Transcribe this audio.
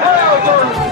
Howard.